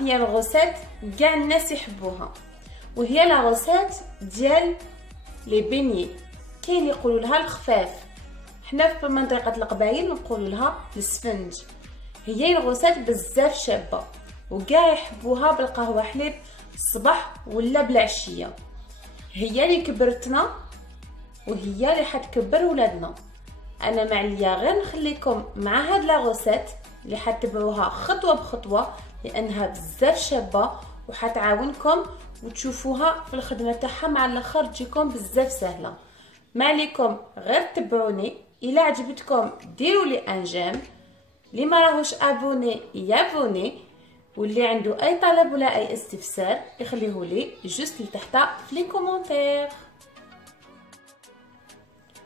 هي الغوسات كاع الناس يحبوها، وهي لا غوسات ديال لي بيني. كاين اللي يقولوا لها الخفاف، حنا في منطقه القبائل نقولوا لها السفنج. هي الغوسات بزاف شابه وكاع يحبوها بالقهوه حليب الصباح ولا بالعشيه. هي اللي كبرتنا وهي اللي حتكبر ولادنا. انا ما عليا غير نخليكم مع هاد لا غوسات اللي حتبعوها خطوه بخطوه، لانها بزاف شابه وحتعاونكم وتشوفوها في الخدمه تاعها مع الاخر تجيكم بزاف سهله. ما عليكم غير تبعوني. الا عجبتكم ديروا لي ان جيم، اللي ما راهوش ابوني يابوني، واللي عنده اي طلب ولا اي استفسار يخليه لي جوست لتحت في لي كومونتير.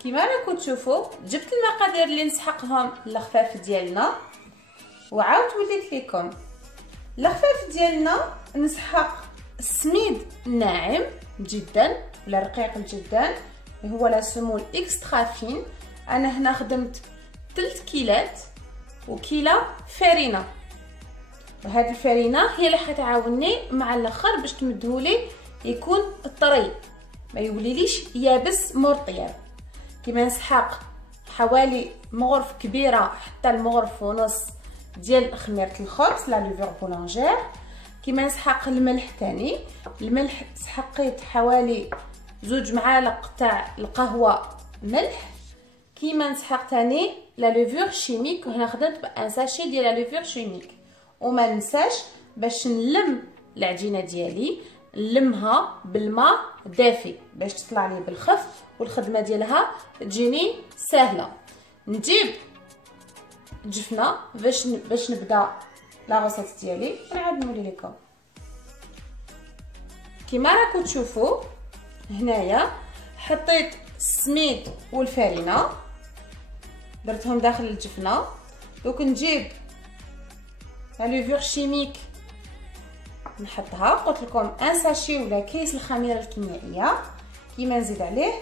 كيما راكم تشوفوا جبت المقادير اللي نسحقهم الخفاف ديالنا وعاود وليت لكم. الخفاف ديالنا نسحق السميد ناعم جدا ولا رقيق جدا، هو لا سمول اكسترا فين. انا هنا خدمت 3 كيلات وكيله فرينه، وهاد الفرينه هي اللي حتعاونني مع الاخر باش تمدهولي يكون طري ما يوليليش يابس مرطياب. كيما نسحق حوالي مغرف كبيره حتى المغرف ونص ديال خميره الخبز لا ليفور بولانجير. كيما نسحق الملح تاني، الملح سحقيت حوالي 2 معالق تاع القهوه ملح. كيما نسحق تاني لا ليفور شيميك، وهنا خدمت بان ساشي ديال لا ليفور شيميك. وما ننساش باش نلم العجينه ديالي نلمها بالماء دافي باش تطلع لي بالخف والخدمه ديالها تجيني سهله. نجيب جفنه باش نبدا لا غوسيت ديالي ونعاود نولي لكم. كيما راكم تشوفوا هنايا حطيت السميد والفرينه درتهم داخل الجفنه. دوك نجيب لا ليفور شيميك نحطها، قلت لكم ان ساشي ولا كيس الخميره الكيميائيه. كيما نزيد عليه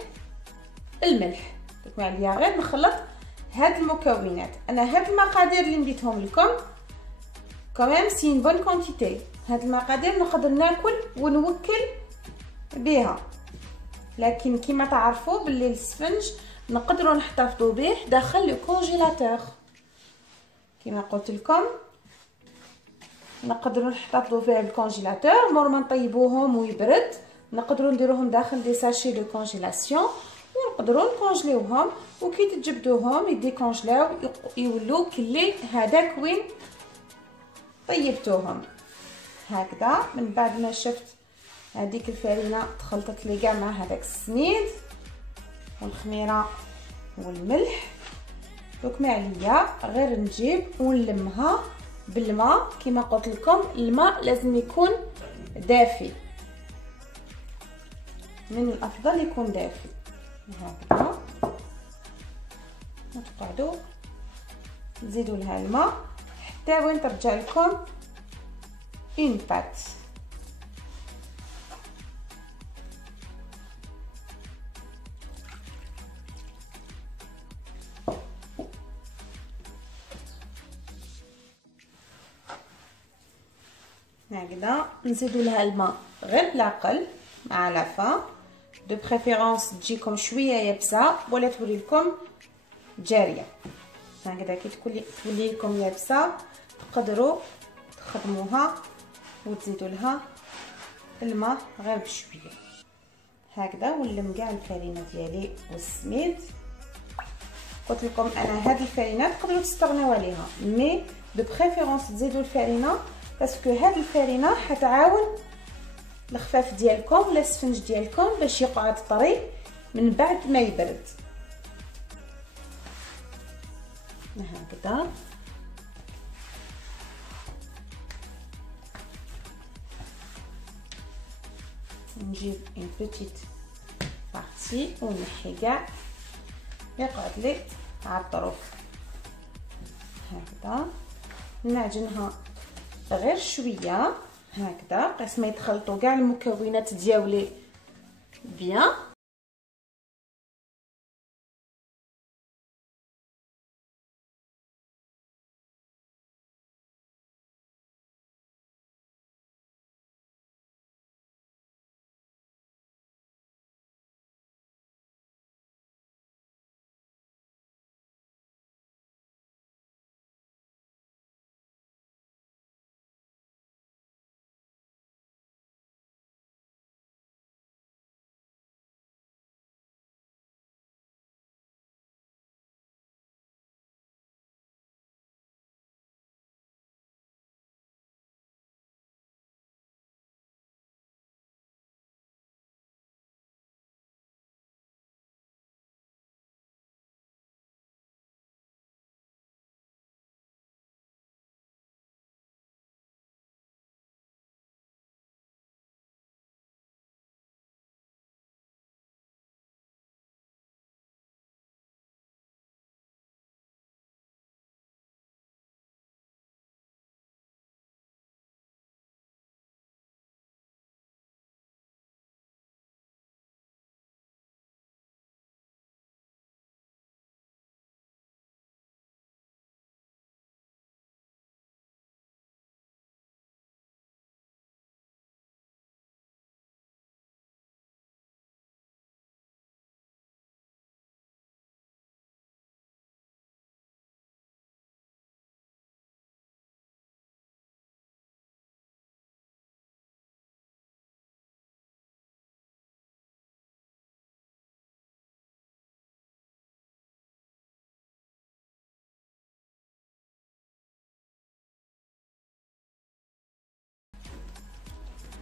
الملح. دوك عليا غير نخلط هاد المكونات. انا هاد المقادير اللي نديتهم لكم كمان سي ان بون كونتيتي. هاد المقادير نقدر ناكل ونوكل بها، لكن كيما تعرفوا باللي السفنج نقدروا نحتفظوا به داخل لو كونجيلاتور. كيما قلت لكم نقدروا نحتفظوا فيه بالكونجيلاتور، مور ما نطيبوهم ويبرد نقدروا نديروهم داخل دي ساشي دو كونجيلاسيون ونقدروا نكونجليوهم، وكي تجبدوهم يديكونجلاو يولوا كلي هذاك وين طيبتوهم. هكذا من بعد ما شفت هذيك الفرينه تخلطت لي كاع مع هذاك السميد والخميره والملح، دوك ما عليا غير نجيب ونلمها بالماء. كما قلت لكم الماء لازم يكون دافي، من الافضل يكون دافي. هكذا وتقعدوا تزيدوا لها الماء حتى وين ترجع لكم اون بات. هكذا نزيدوا لها الماء غير بالعقل مع لافا، دو بريفيرونس تجيكم شويه يابسه ولا تولي لكم جاريه. هكذا كي تولي لكم يابسه تقدروا تخدموها وتزيدوا لها الماء غير بشويه. هكذا ونلم كاع الفرينه ديالي والسميد. قلت لكم انا هاد الفرينه تقدروا تستغنيو عليها، مي دو بريفيرونس تزيدوا الفرينه باسكو هاد الفرينه حتعاون الخفاف ديالكم ولا السفنج ديالكم باش يقعد طري من بعد ما يبرد. هكذا نجيب اون بوتيت بارتي ونحي كاع يقعد لي على الطرف. هكذا نعجنها غير شويه هكذا قاس ما يتخلطوا كاع المكونات ديالي بيان.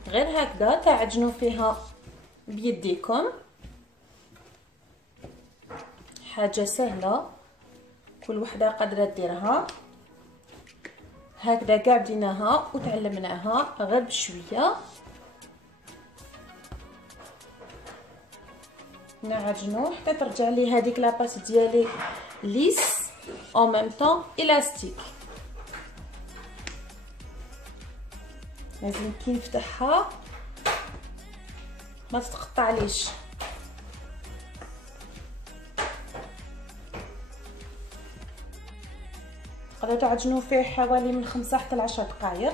غير هكذا تعجنوا فيها بيديكم، حاجه سهله كل وحده قادره ديرها. هكذا كاع بديناها وتعلمناها غير بشويه. نعجنو حتى ترجع لي هذيك لاباس ديالي ليس او ميم طون الاستيك. لازم كي نفتحها ما تتقطعليش. تقدروا تعجنوه فيه حوالي من 5 حتى 10 دقائق.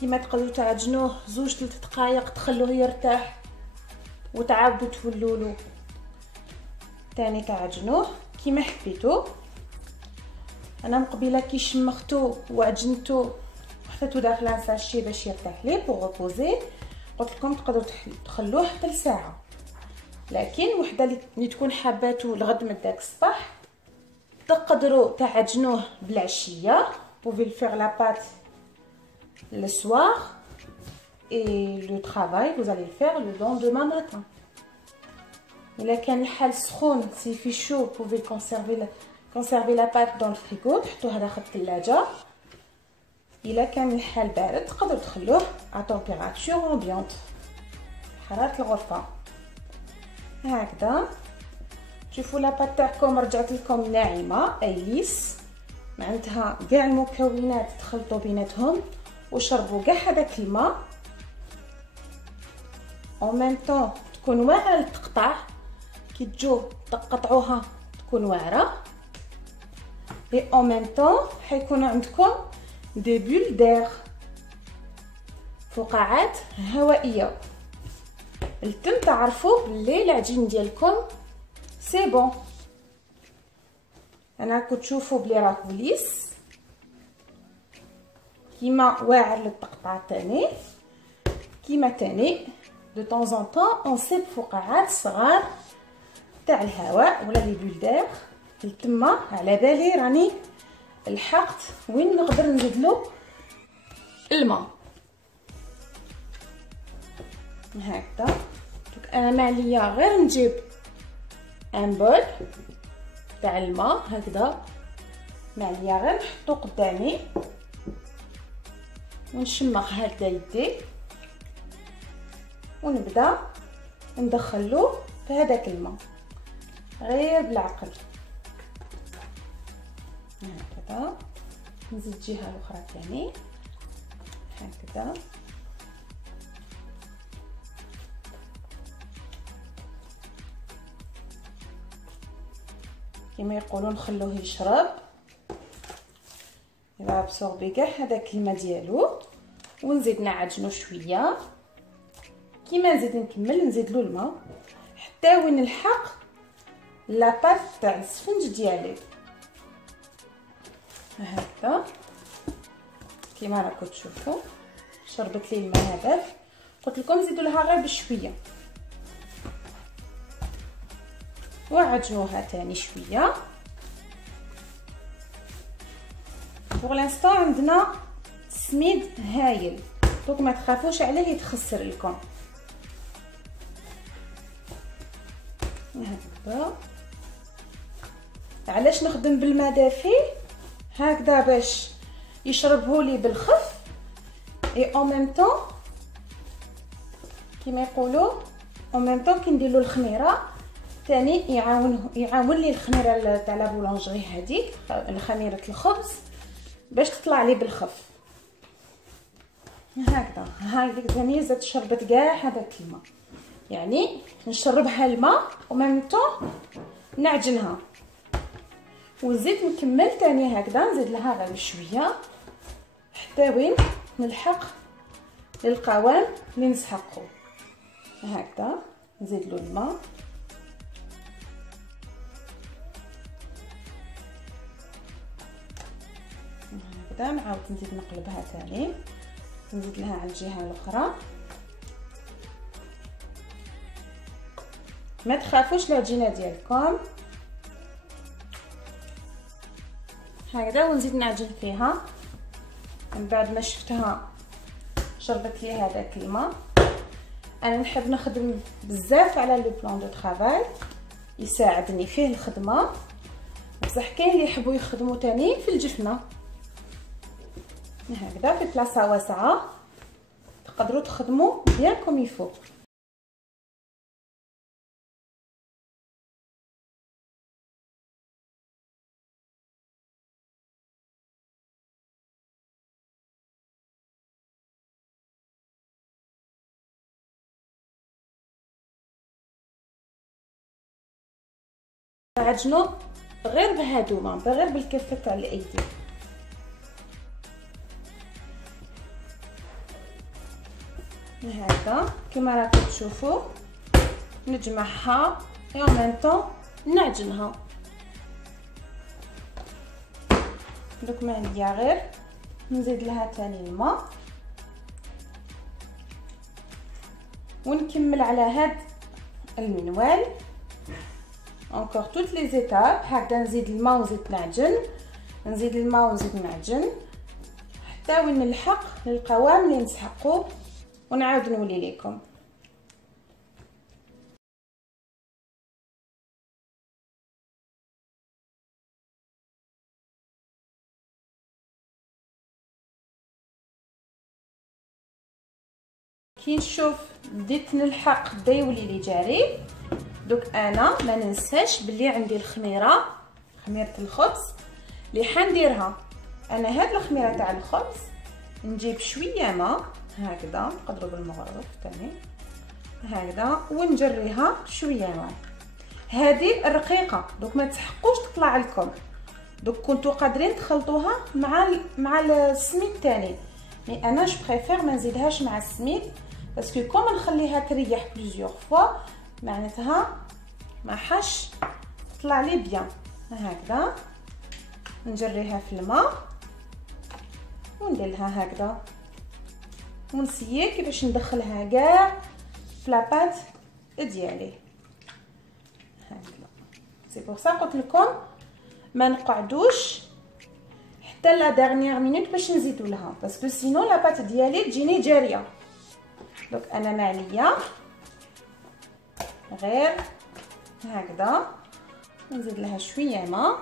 كيما تقدروا تعجنوه 2-3 دقائق تخلوه يرتاح وتعاودوا تولولو تاني تعجنوه كيما حبيتو. انا مقبله كي شمختو وعجنتو حطيتو داخل ساشي باش يرتاح ليه بوغ ريبوزي. قلت لكم تقدروا تخلوه حتى لساعه، لكن وحده اللي تكون حاباتو لغد من داك الصباح تقدروا تعجنوه بالعشيه. بوفي فيغ لا بات le soir et le travail vous allez le faire le lendemain matin. إلا كان الحال سخون سي في شو بوفي conserver la pâte dans le frigo تحطوها داخل الثلاجه. إلا كان الحال بارد تقدروا تخلوه à température ambiante حراره الغرفه. هكذا شوفوا لاباط تاعكم رجعت لكم ناعمه اي ليس، معناتها كاع المكونات تخلطوا بيناتهم وشربوا كاع هذاك الماء او ميم طون تكون واعره للتقطاع. كي تجو تقطعوها تكون واعره اي او ميم طون حيكون عندكم دي بول دير فقاعات هوائيه. التم تعرفوا بلي العجين ديالكم سي بون. انا كنت تشوفوا بلي راكو ليس كيما واعر للتقطاع تاني كيما تاني دو طون زون طون اون سيب فقاعات صغار تاع الهواء ولا لي بولدير. التما على بالي راني لحقت وين نقدر نزيدلو الماء. هكذا دوك انا ما عليا غير نجيب ان بول تاع الماء هكذا، ما عليا غير نحطو قدامي ونشمخ هكذا يدي ونبدا ندخلو في هذاك الماء غير بالعقل. هكذا نزيد الجهه الاخرى ثاني هكذا. كما يقولون خلوه يشرب يبقى ابسوربي كاع هذاك الماء ديالو. ونزيد نعجنو شويه كيما نزيد نكمل نزيد له الماء حتى وين نلحق لاباط تاع السفنج ديالي. هكذا كيما راكم تشوفوا شربت لي الماء هذاك. قلت لكم زيدوا لها غير بشويه وعجنوها تاني شويه. بوغ لانستون عندنا سميد هايل دونك ما تخافوش عليه يتخسر لكم. هكذا علاش نخدم بالماء دافي هكذا باش يشربهولي بالخف اي او ميم طون كيما يقولوا او ميم طون كي نديرلو الخميره ثاني يعاون لي الخميره تاع لا بولونجري هذيك خميره الخبز باش تطلع لي بالخف. هكذا هاي ديك زانيه زاد شربت كاع هذاك الماء، يعني نشربها الماء وميم طون نعجنها ونزيد نكمل ثاني هكذا نزيد لها غير شويه حتى وين نلحق للقوام اللي نسحقو. هكذا نزيد له الماء هكذا نعاود نزيد نقلبها ثاني نزيد لها على الجهه الاخرى. ما تخافوش العجينه ديالكم هكذا ونزيد نعجن فيها. من بعد ما شفتها شربت لي هذاك الماء. انا نحب نخدم بزاف على لو بلان دو طرافاي، يساعدني فيه الخدمه، بصح كاين اللي يحبوا يخدموا تاني في الجفنه هكذا في بلاصه واسعه، تقدروا تخدموا بيان كوم يفو. عجنوا غير بهادوما، غير بالكفه تاع الايدي. هكذا كما راكم تشوفوا نجمعها و ميم طون نعجنها. دوك ما عندي غير نزيد لها تاني الماء ونكمل على هاد المنوال encore toutes les étapes. هكذا نزيد الماء ونزيد نعجن، نزيد الماء ونزيد نعجن حتى وين نلحق للقوام اللي نسحقوه ونعاود نولي لكم. كي نشوف بديت نلحق بدا يولي لي جاري، دوك انا ما ننساش بلي عندي الخميره، خميره الخبز اللي حنديرها. انا هاد الخميره تاع الخبز نجيب شويه ماء هكذا، نقدروا بالمغرف تاني هكذا ونجريها شويه ماء. هذه الرقيقه دوك ما تسحقوش تطلع لكم، دوك كنتو قادرين تخلطوها مع السميد تاني، مي انا جو بريفير ما نزيدهاش مع السميد باسكو كوم نخليها تريح بليزيور فوا معناتها ما حاش تطلع لي بيان. هكذا نجريها في الماء وندير لها هكذا ونسيي كيفاش ندخلها كاع في لاباط ديالي هكذا. سي بور سا قلت لكم ما نقعدوش حتى لا ديرنيير مينوت باش نزيدو لها باسكو سينو لاباط ديالي تجيني جاريه. دونك انا ما عليا غير هكذا نزيد لها شويه ماء،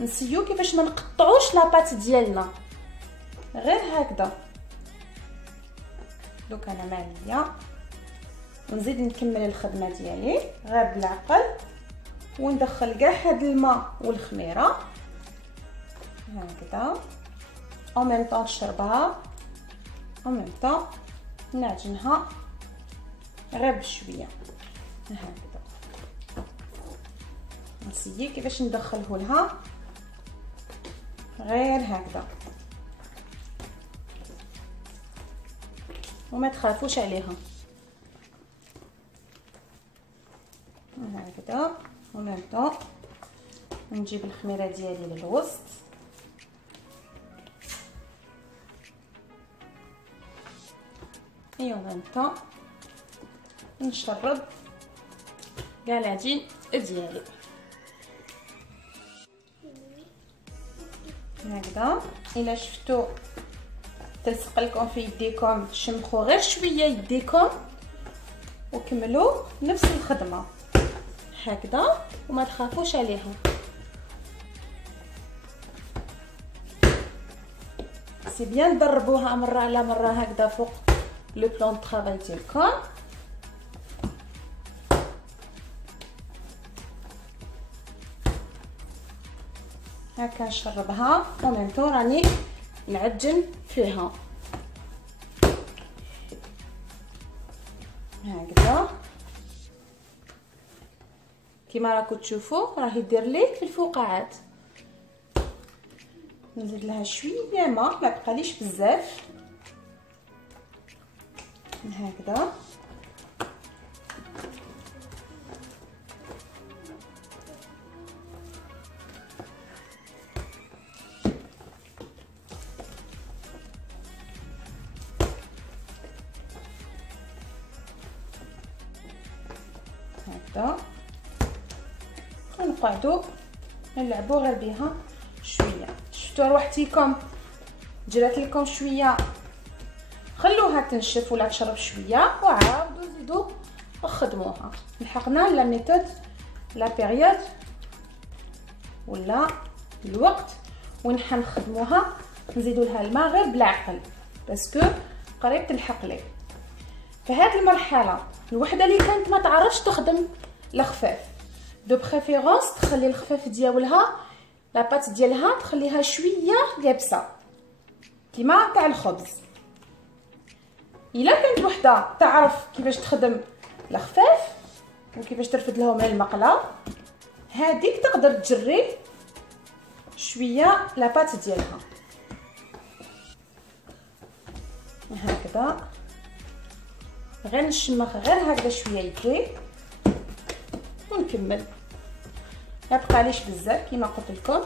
نسيو كيفاش ما نقطعوش لاباط ديالنا غير هكذا. دوك انا ما عليا ونزيد نكمل الخدمه ديالي غير بالعقل وندخل كاع هاد الماء والخميره هكذا او ميم طون نشربها او ميم طون نعجنها غير بشويه هكذا. نسيي كيفاش ندخله لها غير هكذا وما تخافوش عليها هكذا. وميم طون نجيب الخميره ديالي للوسط ايوا ميم طون نشرب كاع العجين ديالي هكذا. الا شفتو تلصق لكم في يديكم شمخوا غير شويه يديكم وكملوا نفس الخدمه هكذا وما تخافوش عليها. سي بيان دربوها مره على مره هكذا فوق لو بلان طرافاي ديالكم. هكا نشربها ومن طون راني نعجن فيها هكذا كيما راكم تشوفوا راهي دير لي في الفقاعات. نزيد لها شويه ماء ما بقاليش بزاف هكذا هكذا ونقعدوا نلعبوا غير بها شويه. شفتوا روحتيكم جرات لكم شويه، خلوها تنشف ولا تشرب شويه وعاودوا زيدوا خدموها. لحقنا لا ميثود لا بيريود ولا الوقت وين حنخدموها. نزيدوا لها الماء غير بالعقل باسكو قريب تلحق لي. في هذه المرحله الوحده اللي كانت ما تعرفش تخدم الخفاف دو بريفيرونس تخلي الخفاف ديالها لاباط ديالها تخليها شويه يابسه كيما تاع الخبز. الا كانت وحده تعرف كيفاش تخدم الخفاف وكيفاش ترفد لهم المقله، هذيك تقدر تجري شويه لاباط ديالها هكذا. غير نشمخ غير هكذا شويه يدي ونكمل. ما بقاليش بزاف كيما قلت لكم،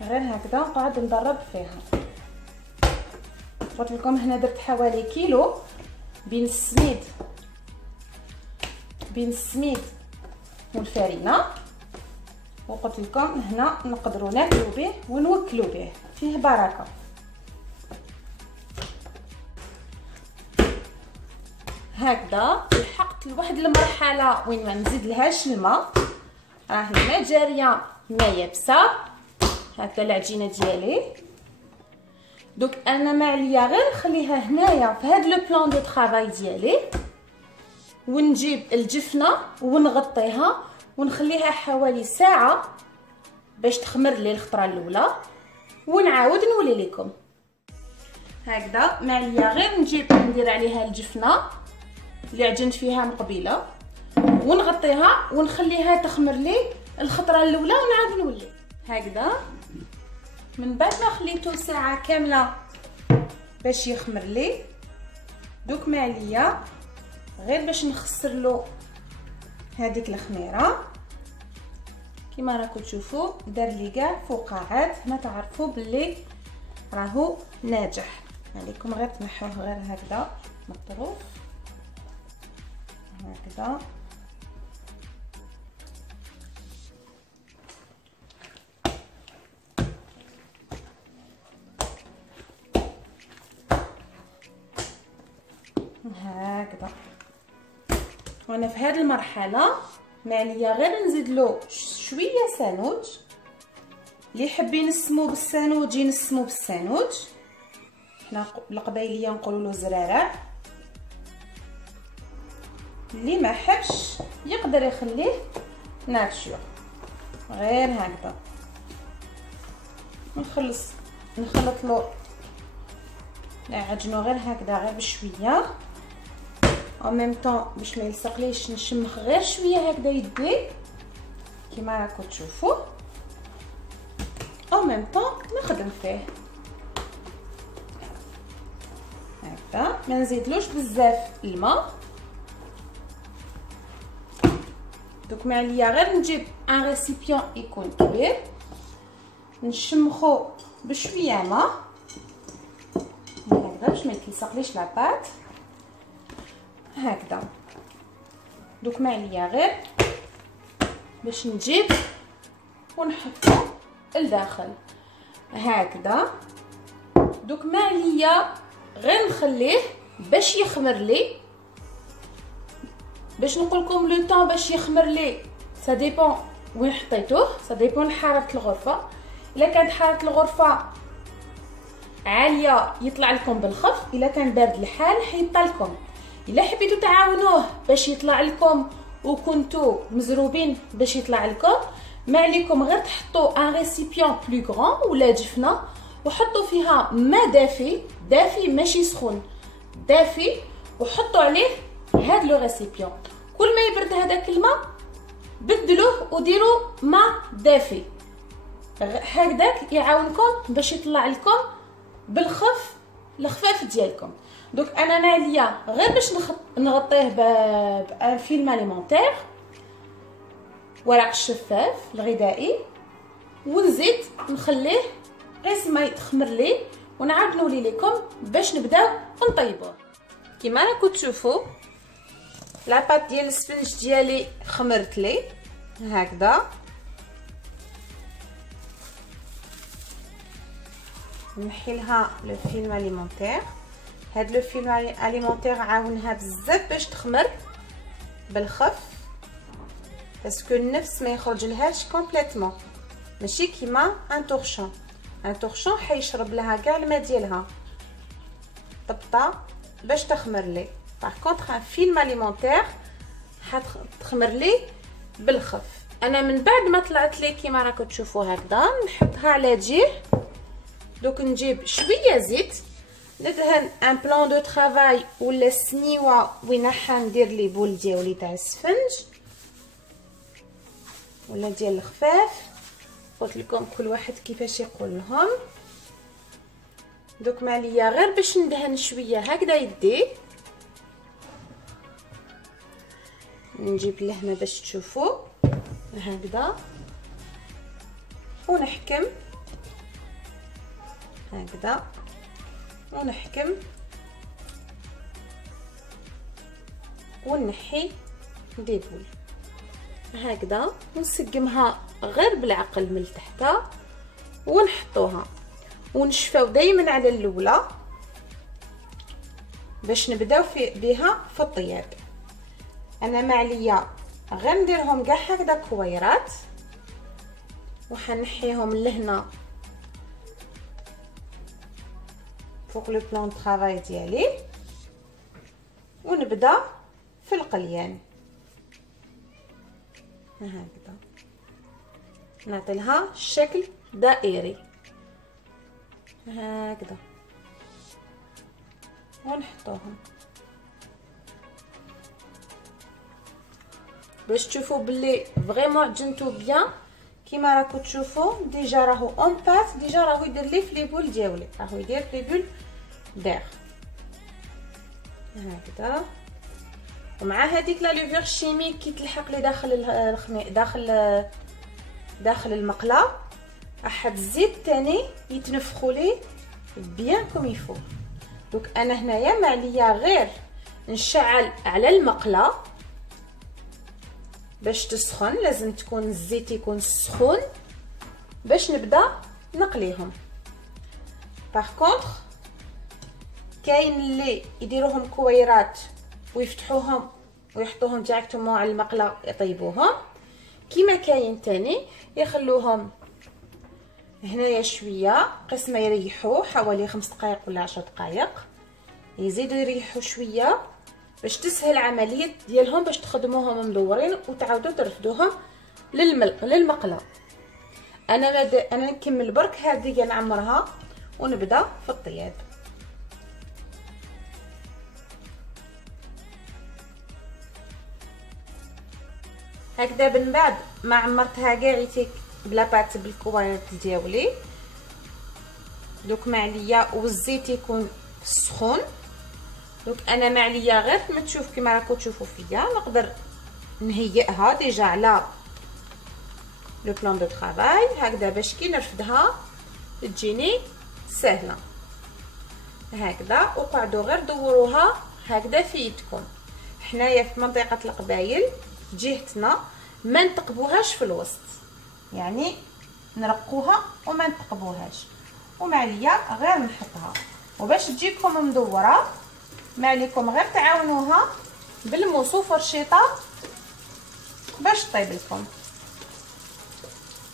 غير هكذا نقعد ندرب فيها. قلت لكم هنا درت حوالي كيلو بين السميد والفرينه، وقلت لكم هنا نقدروا ناكلوا به ونوكلوا به، فيه بركه. هكذا لحقت لواحد المرحله وين ما نزيد لهاش الماء، راه الماء جاريه ما يابسه هكذا العجينه ديالي. دوك انا ما عليا غير نخليها هنايا في هذا لو بلان دو طرافاي ديالي، ونجيب الجفنه ونغطيها ونخليها حوالي ساعه باش تخمر لي الخطره الاولى، ونعاود نولي لكم. هكذا ما عليا غير نجيب ندير عليها الجفنه اللي عجنت فيها من قبيله ونغطيها ونخليها تخمر لي الخطره الاولى ونعاود نولي. هكذا من بعد ما خليته ساعه كامله باش يخمر لي، دوك ما عليا غير باش نخسر له هذيك الخميره كيما راكم تشوفوا دار لي كاع فقاعات. هنا تعرفوا باللي راهو ناجح. عليكم غير تنحوه غير هكذا من الطروف هكذا. هكذا وانا في هذه المرحله ما عليا غير نزيد له شويه سانوج. اللي يحب ينسمو بالسانوج ينسمو بالسانوج، حنا القبايليه نقولوا له زرارع. اللي ما حبش يقدر يخليه ناتشور غير هكذا. نخلط له نعجنو غير هكذا غير بشويه او ميم طون باش ما يلصقليش. نشمخ غير شويه هكذا يدي كيما راكم تشوفوا او ميم طون نخدم فيه هكذا. ما نزيدلوش بزاف الماء. دوك ما عليا غير نجيب ان ريسيبيون يكون كبير نشمخو بشويه ماء هكذا باش ما يتلصقليش لاباط هكذا. دوك ما عليا غير باش نجيب ونحطو لداخل هكذا. دوك ما عليا غير نخليه باش يخمر لي. باش نقول لكم لو طون باش يخمر لي سا ديبون وين حطيتوه، سا ديبون حراره الغرفه. الا كانت حراره الغرفه عاليه يطلع لكم بالخف، الا كان بارد الحال حيطلع لكم. الا حبيتوا تعاونوه باش يطلع لكم وكنتو مزروبين باش يطلع لكم، ما عليكم غير تحطوا ان ريسيبيون بلو غران ولا جفنه وحطوا فيها ماء دافي ماشي سخون دافي، وحطوا عليه هاد لو ريسيبيون. كل ما يبرد هذاك الماء بدلوه وديروا ماء دافي هكذاك يعاونكم باش يطلع لكم بالخف الخفاف ديالكم. دوك انا ما عليا غير باش نغطيه بان فيلم اليمونتير ورق الشفاف الغذائي، ونزيد نخليه غير ما يتخمر لي ونعاود نولي لكم باش نبداو نطيبوه. كيما راكم تشوفوا لاباط ديال السفنج ديالي خمرت لي هكذا. نحي لها لو فيلم اليمونتير. هاد لو فيلم اليمونتير عاونها بزاف باش تخمر بالخف، باسكو النفس ما يخرج لهاش كومبليتمون، ماشي كيما ان تورشون حيشرب لها كاع الماء ديالها طبطه باش تخمر لي. باغ كونطخ ان فيلم اليمونتير حتخمر لي بالخف. انا من بعد ما طلعت لي كيما راكم تشوفوا هكذا نحطها على جهه. دوك نجيب شويه زيت، ندهن ان بلان دو طرافاي ولا السنيوه وين ندير لي بول ديالي تاع السفنج ولا ديال الخفاف، قلت لكم كل واحد كيفاش يقول لهم. دوك ماليا غير باش ندهن شويه هكذا يدي، نجيب لهنا باش تشوفوا هكذا ونحكم هكذا ونحكم ونحي دي بول هكذا ونسقمها غير بالعقل من تحت ونحطوها ونشفاو دائما على الاولى باش نبداو بها في الطياب. انا ما عليا غير نديرهم كاع هكذا كويرات وحنحيهم لهنا فوق لو بلان طرافاي ديالي ونبدا في القليان هكذا، نعطي لها شكل دائري هكذا ونحطوهم باش تشوفوا بلي فريمون عجنتو بيان. كيما راكم تشوفوا ديجا راهو اون بات، ديجا راهو يدير لي في لي بول ديالي، راهو يدير في لي بول داغ هكذا. ومع هذيك لا لوفور شيميك كي تلحق لي داخل المقله احد الزيت ثاني يتنفخوا لي بيان كوم يفو. دوك انا هنايا ما عليا غير نشعل على المقله باش تسخن، لازم تكون الزيت يكون سخون باش نبدا نقليهم. باغ كونطخ كاين اللي يديروهم كويرات ويفتحوهم ويحطوهم ديريكتومون على المقله يطيبوهم، كيما كاين تاني يخلوهم هنايا شويه قسمه يريحوا حوالي 5 دقائق ولا 10 دقائق، يزيدوا يريحوا شويه باش تسهل عمليه ديالهم باش تخدموهم مدورين وتعاودوا ترفدوهم للمقله. انا نكمل برك هذه نعمرها ونبدا في الطياب. هكذا من بعد ما عمرتها كاع بلا بات بالكوارط ديالي، دوك ما عليا والزيت يكون سخون. دوك انا ما عليا غير ما تشوف كيما راكم تشوفوا فيا نقدر نهيئها ديجا على لو بلان دو طرافاي هكذا باش كي نرفدها تجيني سهله هكذا. وقعدوا غير دوروها هكذا في يدكم. حنايا في منطقه القبايل جهتنا ما نتقبوهاش في الوسط، يعني نرقوها وما نتقبوهاش، وما عليا غير نحطها. وباش تجيكم مدوره ما عليكم غير تعاونوها بالموس وفرشيطه باش طيب لكم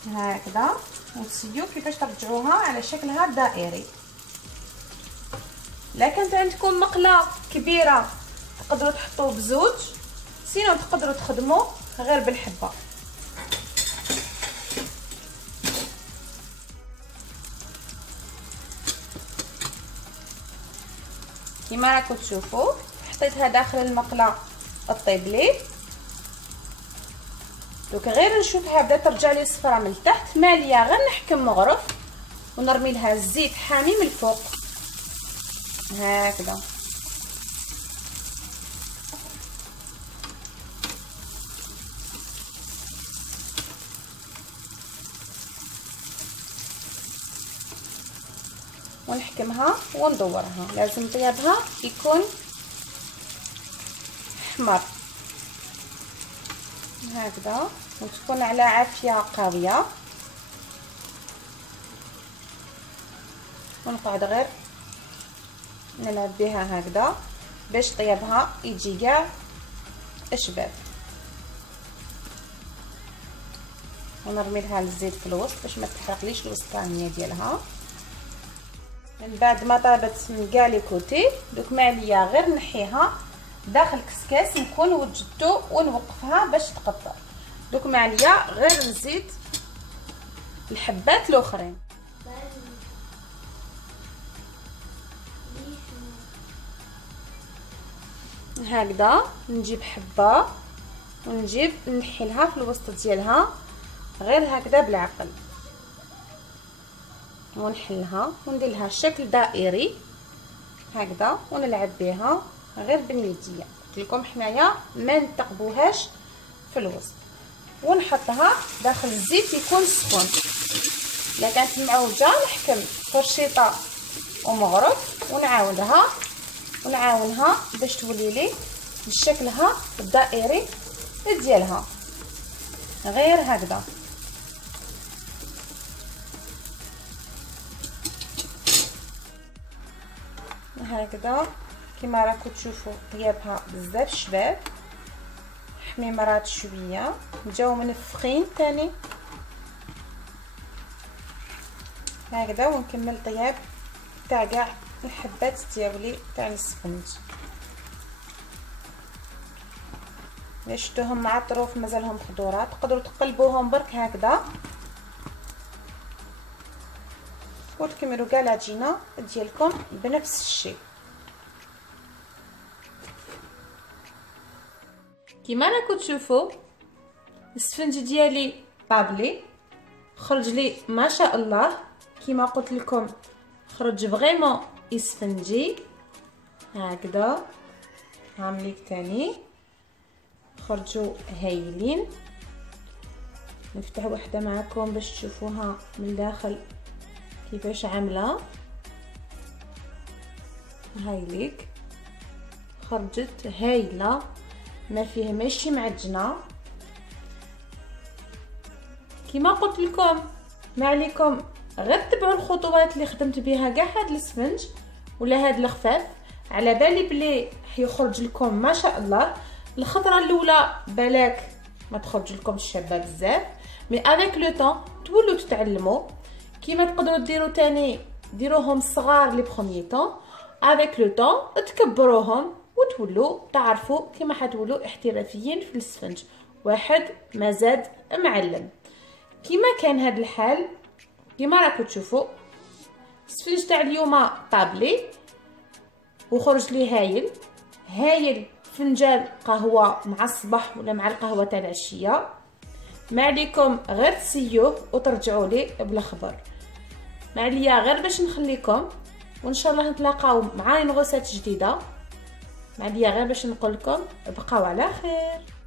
هكذا، وتسيو كيفاش ترجعوها على شكلها دائري. لا كانت عندكم مقله كبيره تقدروا تحطوه بزوج، سينو تقدروا تخدموا غير بالحبه. كيما راكم تشوفوا حطيتها داخل المقله الطيب لي. دوك غير نشوفها بدات ترجع لي صفرا من التحت، ماليه غير نحكم مغرف ونرمي لها الزيت حامي من الفوق هكذا. ونحكمها وندورها، لازم طيابها يكون احمر هكذا وتكون على عافيه قويه. ونقعد غير نلعب بها هكذا باش طيابها يجي كاع اشباب، ونرمي لها الزيت في الوسط باش ما تحرقليش الوسطانيه ديالها. من بعد ما طابت من كاع لي كوتي دوك ما عليا غير نحيها داخل كسكاس نكون وجدته ونوقفها باش تقطع. دوك ما عليا غير نزيد الحبات الاخرين. هكذا نجيب حبه ونجيب نحيلها في الوسط ديالها غير هكذا بالعقل، ونحلها وندير لها شكل دائري هكذا ونلعب بها غير باليديه. قلت لكم حنايا ما نثقبوهاش في الوسط، ونحطها داخل الزيت يكون سخون. الا كانت معوجه نحكم فرشيطه ومغرف ونعاونها باش تولي لي بشكلها الدائري ديالها غير هكذا. هكذا كما راكم تشوفوا طيابها بزاف شباب، حميمرات شويه جاو منفخين تاني هكذا. ونكمل طياب تاع كاع الحبات ديالي تاع السفنج. شفتوهم مع الطروف مازالهم خضورات، تقدروا تقلبوهم برك هكذا وتكملوا كاع العجينه ديالكم بنفس الشيء. كيما راكم تشوفوا السفنج ديالي طابلي، خرج لي ما شاء الله كيما قلت لكم، خرج فريمون اسفنجي هكذا. هعمليك تاني خرجوا هايلين. نفتح واحده معكم باش تشوفوها من داخل كيفاش عامله. هايليك خرجت هايله، ما فيه ماشي معجنه. كيما قلت لكم ما عليكم غير تبعوا الخطوات اللي خدمت بها كاع هاد السفنج ولا هاد الخفاف، على بالي بلي حيخرج لكم ما شاء الله. الخطره الاولى بالك ما تخرج لكم الشابه بزاف، مي افيك لو طون تولوا تتعلموا. كيما تقدروا ديروا تاني ديروهم صغار لي بروميي طون، افيك لو طون تكبروهم وتولوا تعرفوا كيما حتولوا احترافيين في السفنج، واحد ما زاد معلم. كيما كان هاد الحال كيما راكم تشوفوا السفنج تاع اليوم طابلي وخرج لي هايل فنجان قهوه مع الصباح ولا مع القهوه تاع العشيه. ما عليكم غير تسيوه وترجعوا لي بالخبر. ما عليا غير باش نخليكم وان شاء الله نتلاقاو مع نغوسات جديده. ما عليا غير باش نقول لكم بقاو على خير.